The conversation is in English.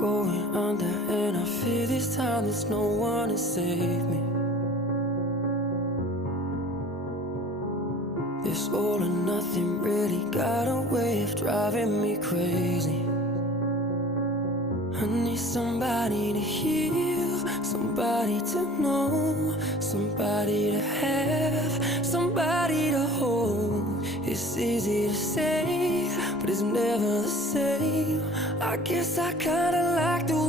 going under, and I fear this time there's no one to save me. This all or nothing really got a way of driving me crazy. I need somebody to heal, somebody to know, somebody to have, somebody to hold. It's easy to say, but it's never the same. I guess I kinda like the